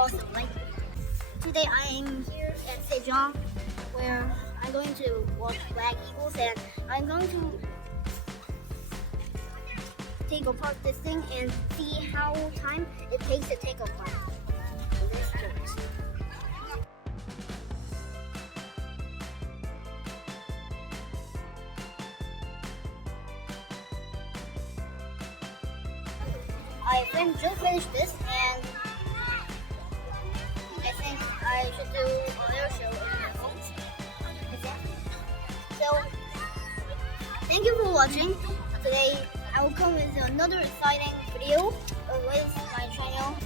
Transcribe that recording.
awesome. Like today I am here at Sejong where I'm going to watch Black Eagles and I'm going to take apart this thing and see how time it takes to take apart. So let's do it. I just finished this and I think I should do an air show in my home. So, thank you for watching. Today I will come with another exciting video with my channel.